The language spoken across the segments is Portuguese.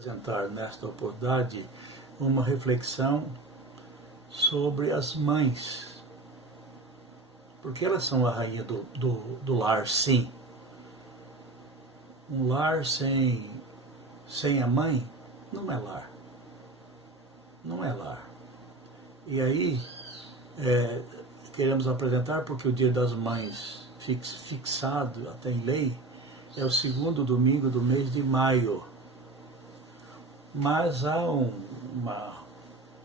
Apresentar nesta oportunidade uma reflexão sobre as mães, porque elas são a rainha do lar, sim. Um lar sem a mãe não é lar, não é lar. E aí queremos apresentar, porque o Dia das Mães fixado até em lei é o segundo domingo do mês de maio. Mas há uma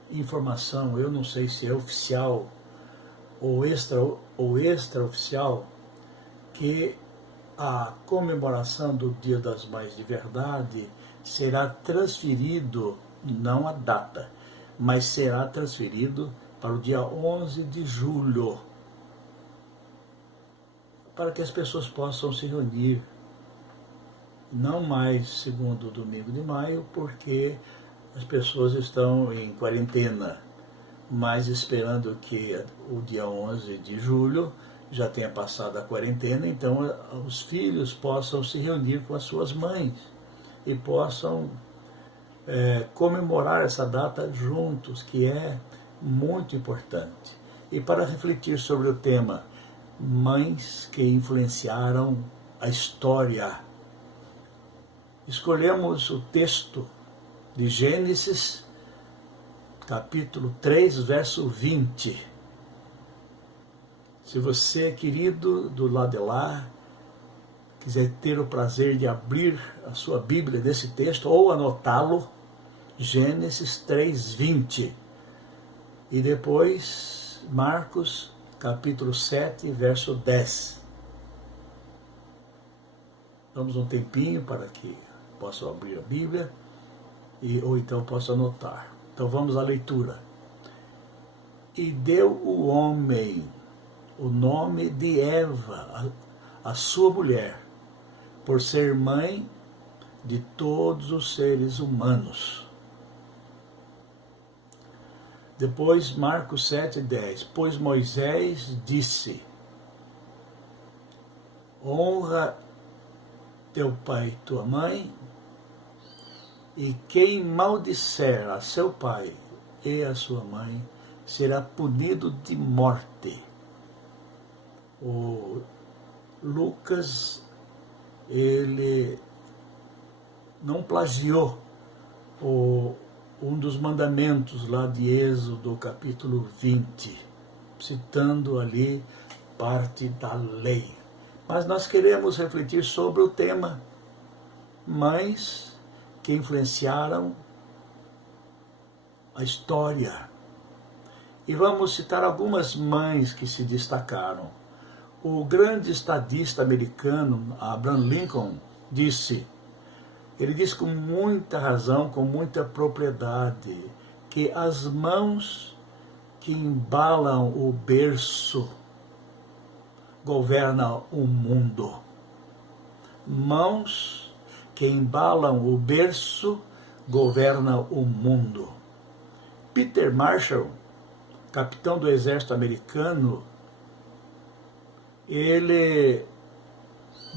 informação, eu não sei se é oficial ou extraoficial, que a comemoração do Dia das Mães de verdade será transferido, não a data, mas será transferido para o dia 11 de julho, para que as pessoas possam se reunir. Não mais segundo domingo de maio, porque as pessoas estão em quarentena, mas esperando que o dia 11 de julho já tenha passado a quarentena, então os filhos possam se reunir com as suas mães e possam comemorar essa data juntos, que é muito importante. E para refletir sobre o tema mães que influenciaram a história, escolhemos o texto de Gênesis, capítulo 3, verso 20. Se você, querido, do lado de lá, quiser ter o prazer de abrir a sua Bíblia desse texto ou anotá-lo, Gênesis 3, 20. E depois, Marcos, capítulo 7, verso 10. Damos um tempinho para que possam abrir a Bíblia, ou então possam anotar. Então vamos à leitura. E deu o homem o nome de Eva, a sua mulher, por ser mãe de todos os seres humanos. Depois, Marcos 7,10. Pois Moisés disse: honra teu pai e tua mãe, e quem maldisser a seu pai e a sua mãe será punido de morte. O Lucas, ele não plagiou um dos mandamentos lá de Êxodo, capítulo 20, citando ali parte da lei. Mas nós queremos refletir sobre o tema mães que influenciaram a história. E vamos citar algumas mães que se destacaram. O grande estadista americano Abraham Lincoln ele disse com muita razão, com muita propriedade, que as mãos que embalam o berço governam o mundo. Mãos que embalam o berço governam o mundo. Peter Marshall, capitão do exército americano, ele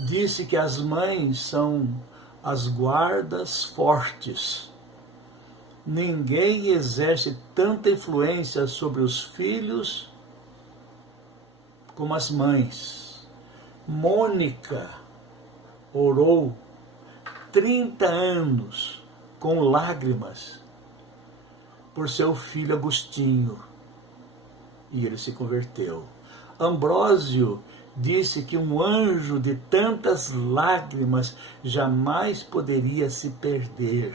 disse que as mães são as guardas fortes. Ninguém exerce tanta influência sobre os filhos como as mães. Mônica orou 30 anos com lágrimas por seu filho Agostinho, e ele se converteu. Ambrósio disse que um anjo de tantas lágrimas jamais poderia se perder.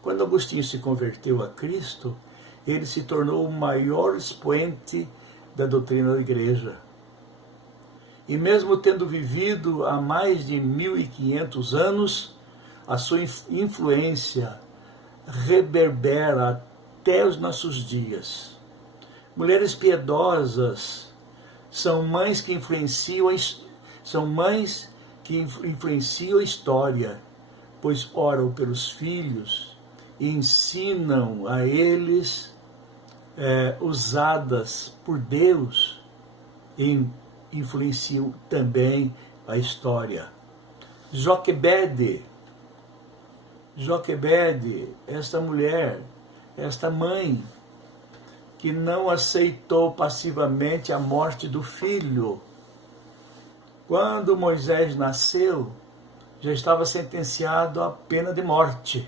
Quando Agostinho se converteu a Cristo, ele se tornou o maior expoente da doutrina da igreja. E mesmo tendo vivido há mais de 1500 anos, a sua influência reverbera até os nossos dias. Mulheres piedosas são mães que influenciam a história, pois oram pelos filhos e ensinam a eles usadas por Deus, e influenciam também a história. Joquebede Joquebede, esta mulher, esta mãe, que não aceitou passivamente a morte do filho. Quando Moisés nasceu, já estava sentenciado à pena de morte.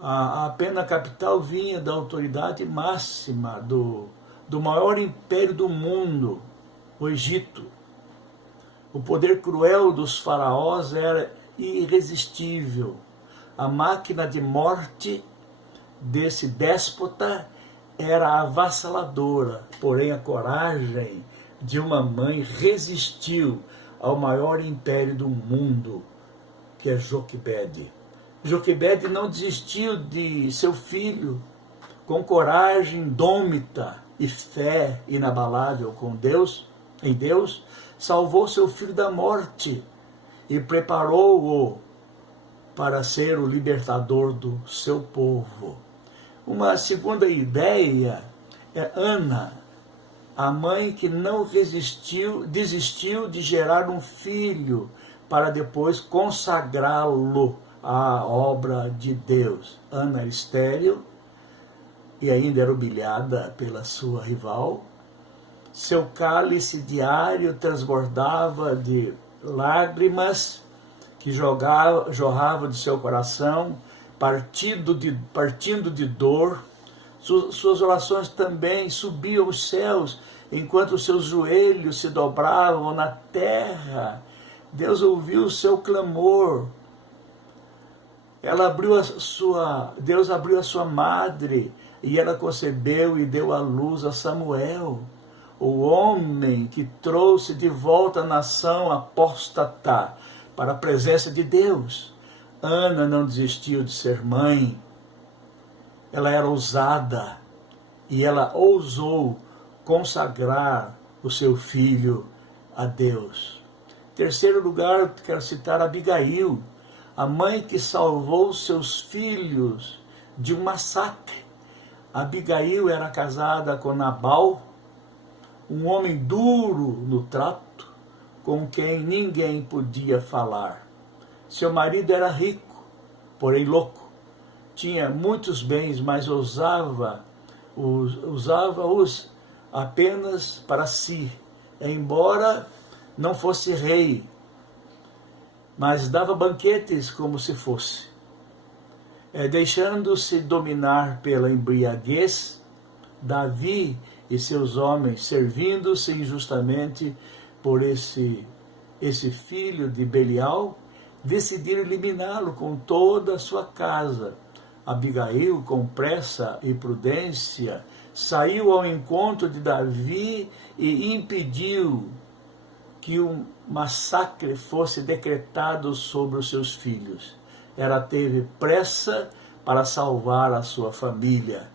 A pena capital vinha da autoridade máxima do maior império do mundo, o Egito. O poder cruel dos faraós era irresistível. A máquina de morte desse déspota era avassaladora, porém a coragem de uma mãe resistiu ao maior império do mundo, que é Joquebede. Joquebede não desistiu de seu filho, com coragem indômita e fé inabalável em Deus, salvou seu filho da morte e preparou-o para ser o libertador do seu povo. Uma segunda ideia é Ana, a mãe que não desistiu de gerar um filho para depois consagrá-lo à obra de Deus. Ana era estéril e ainda era humilhada pela sua rival. Seu cálice diário transbordava de lágrimas que jorravam de seu coração, partindo de dor. Suas orações também subiam aos céus, enquanto seus joelhos se dobravam na terra. Deus ouviu o seu clamor. Deus abriu a sua madre, e ela concebeu e deu à luz a Samuel, o homem que trouxe de volta a nação apóstata para a presença de Deus. Ana não desistiu de ser mãe. Ela era ousada e ela ousou consagrar o seu filho a Deus. Em terceiro lugar, quero citar Abigail, a mãe que salvou seus filhos de um massacre. Abigail era casada com Nabal, um homem duro no trato, com quem ninguém podia falar. Seu marido era rico, porém louco. Tinha muitos bens, mas usava-os apenas para si, embora não fosse rei, mas dava banquetes como se fosse. Deixando-se dominar pela embriaguez, Davi e seus homens, servindo-se injustamente por esse filho de Belial, decidiram eliminá-lo com toda a sua casa. Abigail, com pressa e prudência, saiu ao encontro de Davi e impediu que um massacre fosse decretado sobre os seus filhos. Ela teve pressa para salvar a sua família.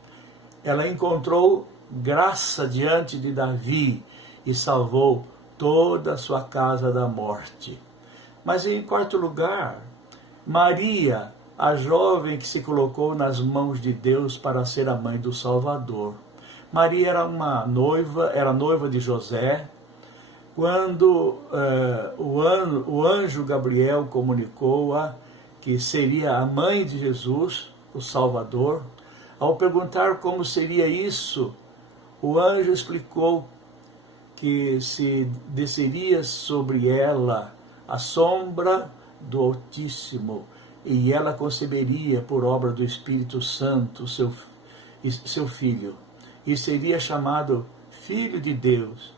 Ela encontrou graça diante de Davi e salvou toda a sua casa da morte. Mas em quarto lugar, Maria, a jovem que se colocou nas mãos de Deus para ser a mãe do Salvador. Maria era noiva de José. Quando o anjo Gabriel comunicou-a que seria a mãe de Jesus, o Salvador, ao perguntar como seria isso, o anjo explicou que se desceria sobre ela a sombra do Altíssimo, e ela conceberia por obra do Espírito Santo seu filho, e seria chamado Filho de Deus.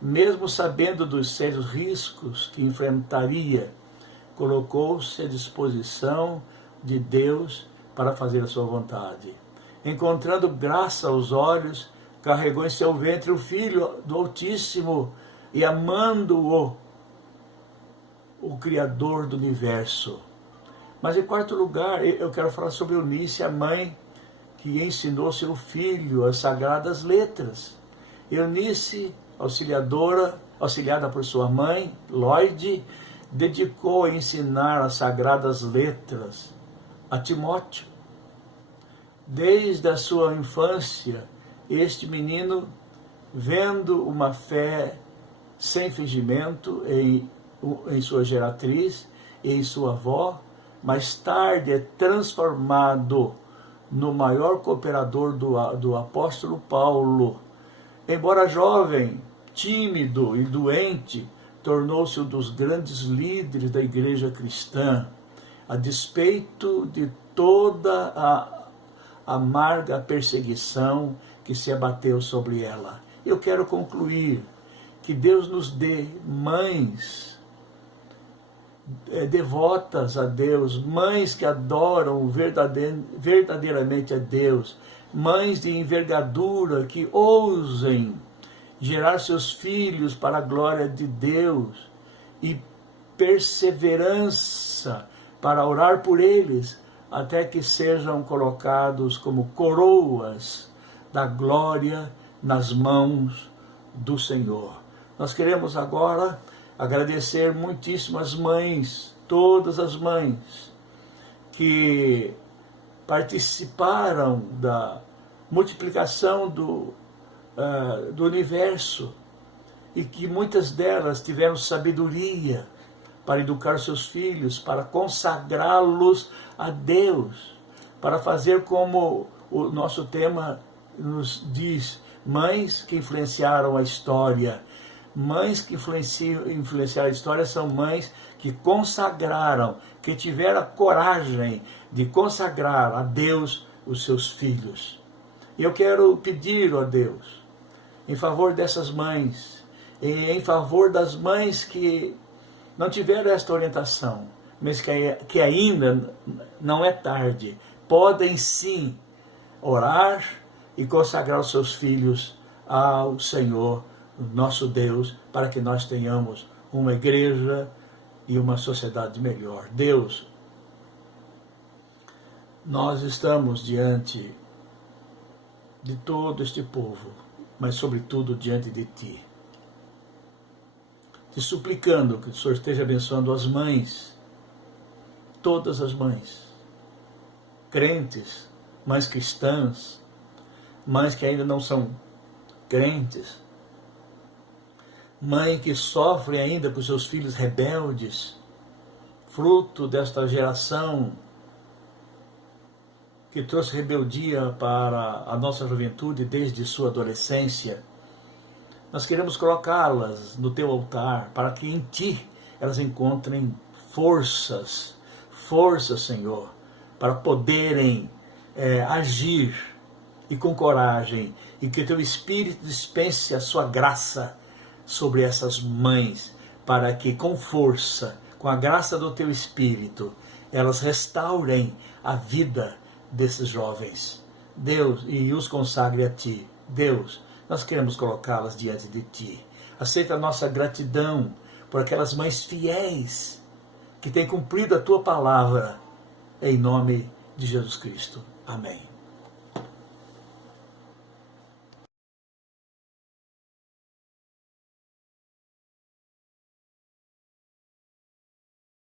Mesmo sabendo dos sérios riscos que enfrentaria, colocou-se à disposição de Deus para fazer a sua vontade. Encontrando graça aos olhos, carregou em seu ventre o Filho do Altíssimo e amando-o, o Criador do Universo. Mas em quarto lugar, eu quero falar sobre Eunice, a mãe que ensinou seu filho as sagradas letras. Eunice, auxiliada por sua mãe, Lloyd, dedicou a ensinar as sagradas letras a Timóteo. Desde a sua infância, este menino, vendo uma fé sem fingimento em sua geratriz e em sua avó, mais tarde é transformado no maior cooperador do apóstolo Paulo. Embora jovem, tímido e doente, tornou-se um dos grandes líderes da igreja cristã, a despeito de toda a amarga perseguição que se abateu sobre ela. Eu quero concluir que Deus nos dê mães devotas a Deus, mães que adoram verdadeiramente a Deus, mães de envergadura que ousem gerar seus filhos para a glória de Deus e perseverança para orar por eles até que sejam colocados como coroas da glória nas mãos do Senhor. Nós queremos agora agradecer muitíssimo as mães, todas as mães que participaram da multiplicação do universo e que muitas delas tiveram sabedoria para educar seus filhos, para consagrá-los a Deus, para fazer como o nosso tema nos diz, mães que influenciaram a história. Mães que influenciaram a história são mães que consagraram, que tiveram a coragem de consagrar a Deus os seus filhos. E eu quero pedir a Deus, em favor dessas mães, e em favor das mães que não tiveram esta orientação, mas que ainda não é tarde, podem sim orar e consagrar os seus filhos ao Senhor, nosso Deus, para que nós tenhamos uma igreja e uma sociedade melhor. Deus, nós estamos diante de todo este povo, mas sobretudo diante de Ti, te suplicando que o Senhor esteja abençoando as mães, todas as mães, crentes, mães cristãs, mães que ainda não são crentes, mãe que sofre ainda com seus filhos rebeldes, fruto desta geração que trouxe rebeldia para a nossa juventude desde sua adolescência. Nós queremos colocá-las no Teu altar, para que em Ti elas encontrem forças, Senhor, para poderem agir e com coragem, e que o Teu Espírito dispense a sua graça sobre essas mães, para que com força, com a graça do Teu Espírito, elas restaurem a vida desses jovens, Deus, e os consagre a Ti. Deus, nós queremos colocá-las diante de Ti. Aceita a nossa gratidão por aquelas mães fiéis que têm cumprido a Tua palavra, em nome de Jesus Cristo. Amém.